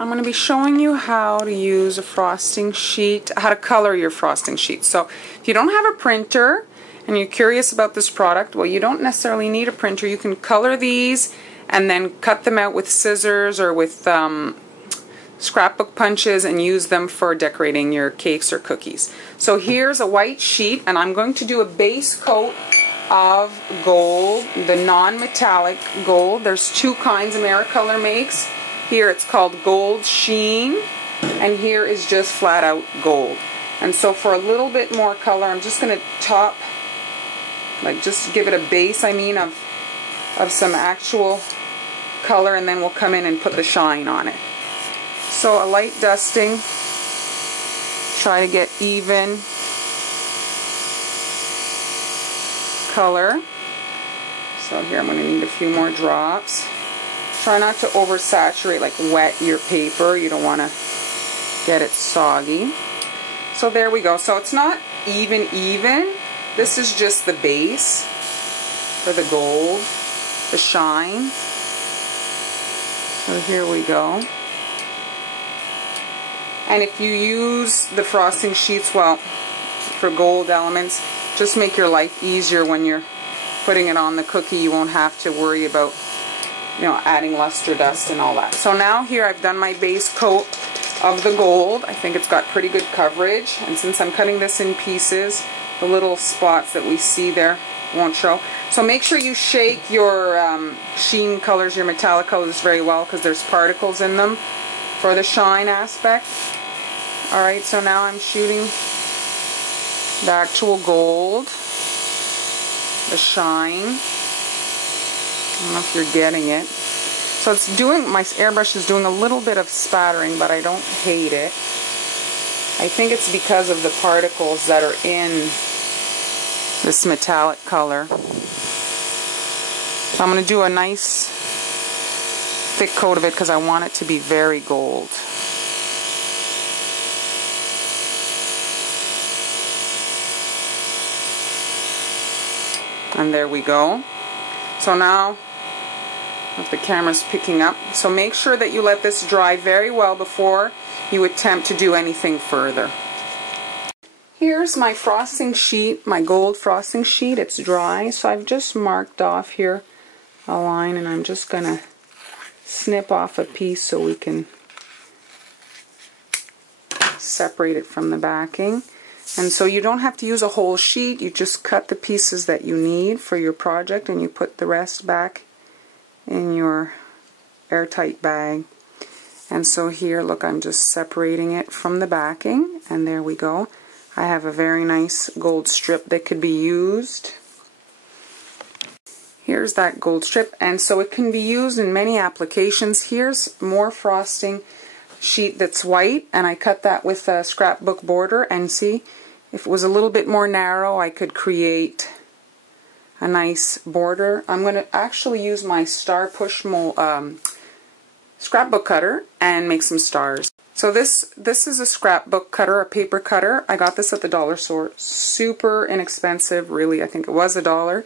I'm going to be showing you how to use a frosting sheet, how to color your frosting sheet. So if you don't have a printer and you're curious about this product, well, you don't necessarily need a printer. You can color these and then cut them out with scissors or with scrapbook punches and use them for decorating your cakes or cookies. So here's a white sheet, and I'm going to do a base coat of gold, the non-metallic gold. There's two kinds Americolor makes. Here it's called Gold Sheen, and here is just flat out gold. And so for a little bit more color, I'm just going to top, like just give it a base, of some actual color, and then we'll come in and put the shine on it. So a light dusting, try to get even color. So here I'm going to need a few more drops. Try not to oversaturate, like wet your paper. You don't want to get it soggy. So there we go. So it's not even. This is just the base for the gold, the shine. So here we go. And if you use the frosting sheets, well, for gold elements, just make your life easier when you're putting it on the cookie. You won't have to worry about, adding luster dust and all that. So now here I've done my base coat of the gold. I think it's got pretty good coverage. And since I'm cutting this in pieces, the little spots that we see there won't show. So make sure you shake your sheen colors, your metallic colors very well, because there's particles in them for the shine aspect. Alright, so now I'm shooting the actual gold, the shine. I don't know if you're getting it. So it's doing, my airbrush is doing a little bit of spattering, but I don't hate it. I think it's because of the particles that are in this metallic color. So I'm going to do a nice thick coat of it because I want it to be very gold. And there we go. So now, if the camera's picking up, so make sure that you let this dry very well before you attempt to do anything further. Here's my frosting sheet, my gold frosting sheet. It's dry, so I've just marked off here a line, and I'm just going to snip off a piece so we can separate it from the backing. And so you don't have to use a whole sheet, you just cut the pieces that you need for your project and you put the rest back in your airtight bag. And so here, look, I'm just separating it from the backing, and there we go. I have a very nice gold strip that could be used. Here's that gold strip, and so it can be used in many applications. Here's more frosting sheet that's white, and I cut that with a scrapbook border, and see, if it was a little bit more narrow, I could create a nice border. I'm going to actually use my star push mold, scrapbook cutter and make some stars. So this is a scrapbook cutter, a paper cutter. I got this at the dollar store. Super inexpensive, really. I think it was $1.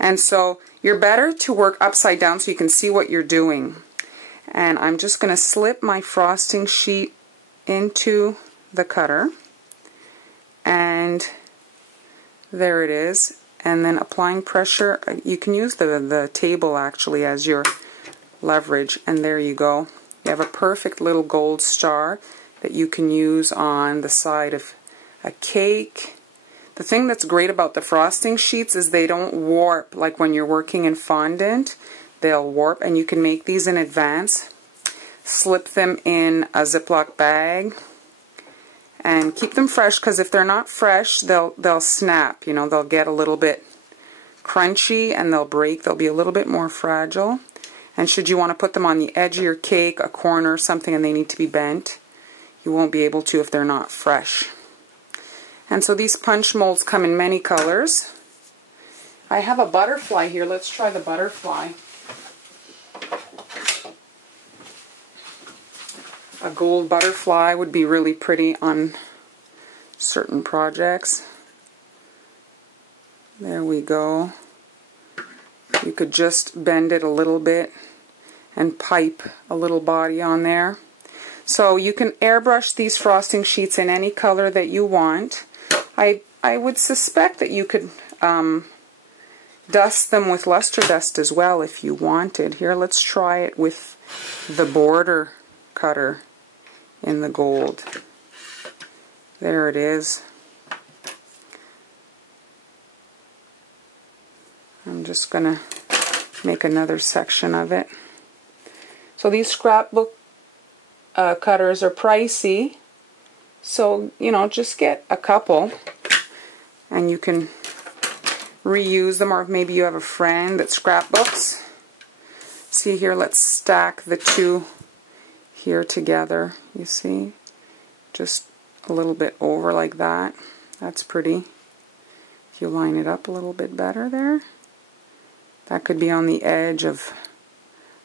And so you're better to work upside down so you can see what you're doing. And I'm just going to slip my frosting sheet into the cutter, and there it is. And then applying pressure, you can use the table actually as your leverage, and there you go. You have a perfect little gold star that you can use on the side of a cake. The thing that's great about the frosting sheets is they don't warp like when you're working in fondant. They'll warp, and you can make these in advance. Slip them in a Ziploc bag and keep them fresh, because if they're not fresh, they'll snap. They'll get a little bit crunchy and they'll break. They'll be a little bit more fragile. And should you want to put them on the edge of your cake, a corner, something, and they need to be bent, you won't be able to if they're not fresh. And so these punch molds come in many colors. I have a butterfly here. Let's try the butterfly. A gold butterfly would be really pretty on certain projects. There we go. You could just bend it a little bit and pipe a little body on there. So you can airbrush these frosting sheets in any color that you want. I would suspect that you could dust them with luster dust as well if you wanted. Here, let's try it with the border cutter in the gold. There it is. I'm just going to make another section of it. So these scrapbook cutters are pricey, so just get a couple and you can reuse them, or maybe you have a friend that scrapbooks. See here, let's stack the two here together. You see, just a little bit over like that. That's pretty. If you line it up a little bit better there, that could be on the edge of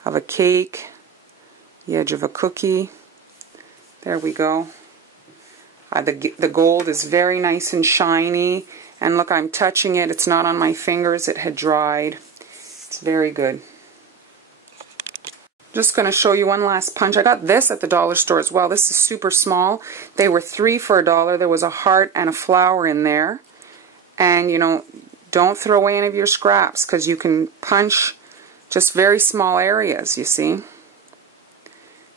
a cake, the edge of a cookie. There we go. The gold is very nice and shiny, and look, I'm touching it. It's not on my fingers. It had dried. It's very good. Just going to show you one last punch. I got this at the dollar store as well. This is super small. They were 3 for $1. There was a heart and a flower in there. And don't throw away any of your scraps, because you can punch just very small areas, you see.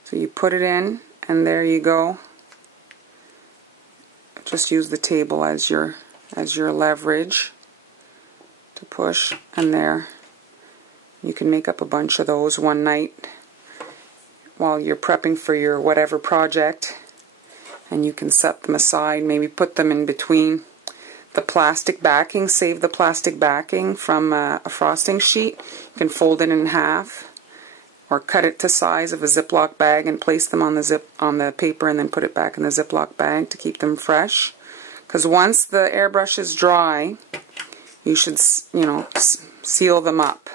So you put it in, and there you go. Just use the table as your leverage to push, and there. You can make up a bunch of those one night while you're prepping for your whatever project, and you can set them aside, maybe put them in between the plastic backing. Save the plastic backing from a frosting sheet. You can fold it in half or cut it to size of a Ziploc bag and place them on the paper, and then put it back in the Ziploc bag to keep them fresh. Because once the airbrush is dry, you should seal them up.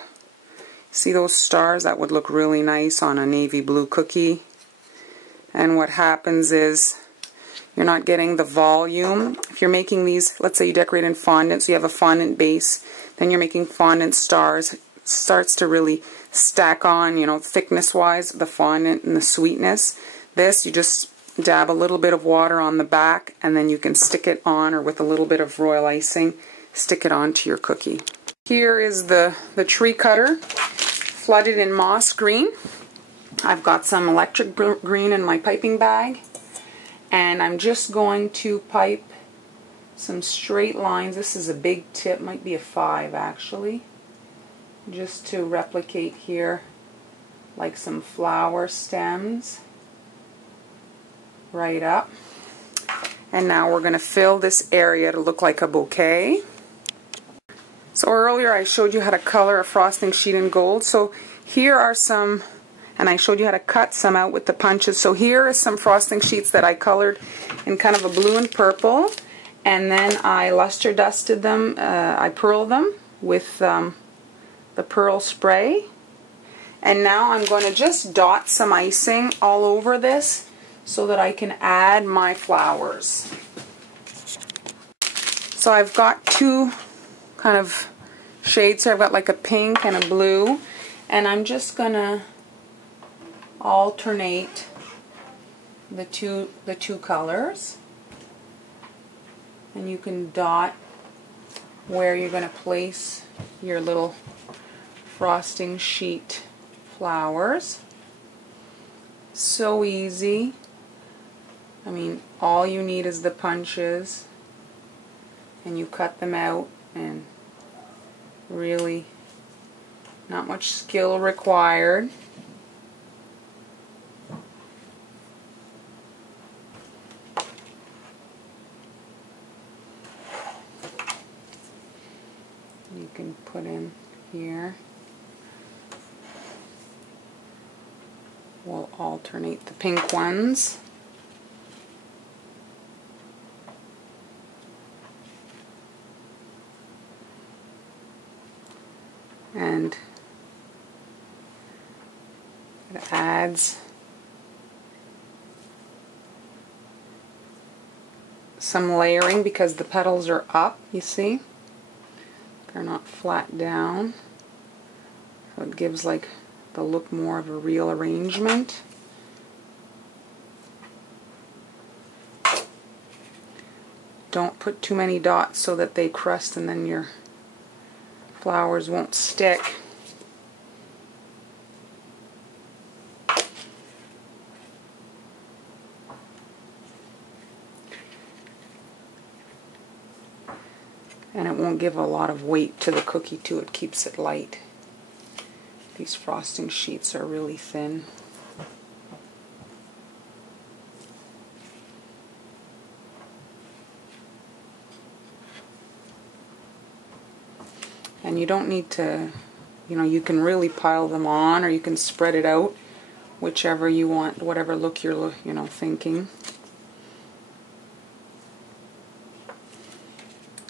See those stars? That would look really nice on a navy blue cookie. And what happens is you're not getting the volume. If you're making these, let's say you decorate in fondant, so you have a fondant base, then you're making fondant stars. It starts to really stack on, thickness-wise, the fondant and the sweetness. This, you just dab a little bit of water on the back, and then you can stick it on, or with a little bit of royal icing, stick it onto your cookie. Here is the tree cutter, flooded in moss green. I've got some electric green in my piping bag, and I'm just going to pipe some straight lines. This is a big tip, might be a 5 actually, just to replicate here like some flower stems right up. And now we're going to fill this area to look like a bouquet. So earlier I showed you how to color a frosting sheet in gold. So here are some, and I showed you how to cut some out with the punches. So here are some frosting sheets that I colored in kind of a blue and purple, and then I luster dusted them, I pearled them with the pearl spray. And now I'm going to just dot some icing all over this so that I can add my flowers. So I've got two kind of shades here. I've got like a pink and a blue, and I'm just gonna alternate the two colors, and you can dot where you're going to place your little frosting sheet flowers. So easy. I mean, all you need is the punches, and you cut them out, and really not much skill required. You can put in here. We'll alternate the pink ones. And it adds some layering because the petals are up, you see? They're not flat down. So it gives like the look more of a real arrangement. Don't put too many dots so that they crust and then your flowers won't stick. And it won't give a lot of weight to the cookie too, it keeps it light. These frosting sheets are really thin. And you don't need to, you can really pile them on or you can spread it out, whichever you want, whatever look you're, thinking.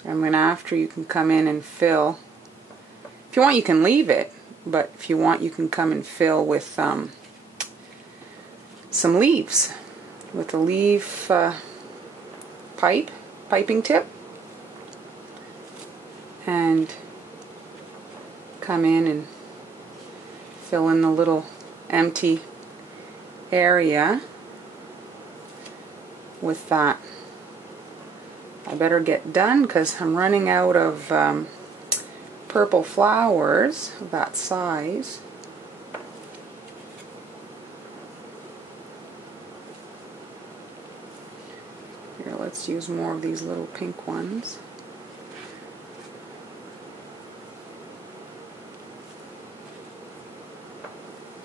And then after you can come in and fill. If you want you can leave it, but if you want you can come and fill with some leaves. With a leaf piping tip. And come in and fill in the little empty area with that. I better get done because I'm running out of purple flowers of that size. Here, let's use more of these little pink ones.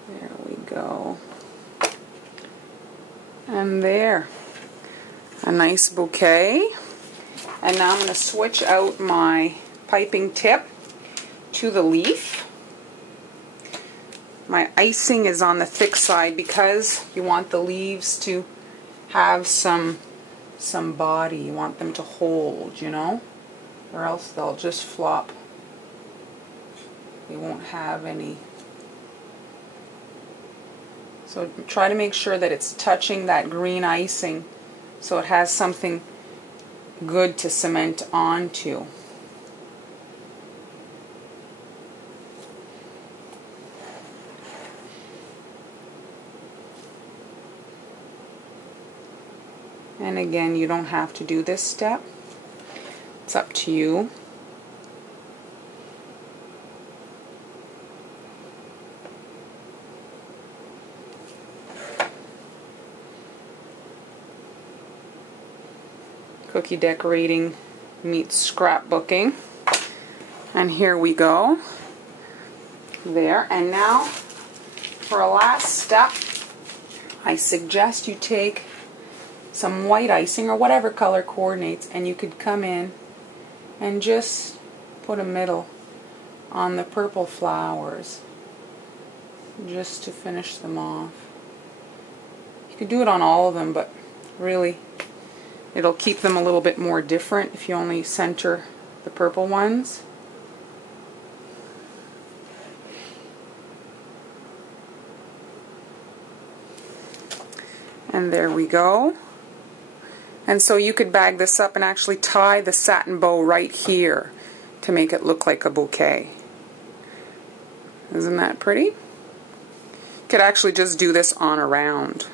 There we go. And there. A nice bouquet. And now I'm going to switch out my piping tip to the leaf. My icing is on the thick side because you want the leaves to have some body. You want them to hold, or else they'll just flop. They won't have any. So try to make sure that it's touching that green icing so it has something good to cement onto. And again, you don't have to do this step. It's up to you. Cookie decorating meets scrapbooking. And here we go. There. And now, for a last step, I suggest you take some white icing or whatever color coordinates, and you could come in and just put a middle on the purple flowers just to finish them off. You could do it on all of them, but really it'll keep them a little bit more different if you only center the purple ones. And there we go. And so you could bag this up and actually tie the satin bow right here to make it look like a bouquet. Isn't that pretty? You could actually just do this on a round.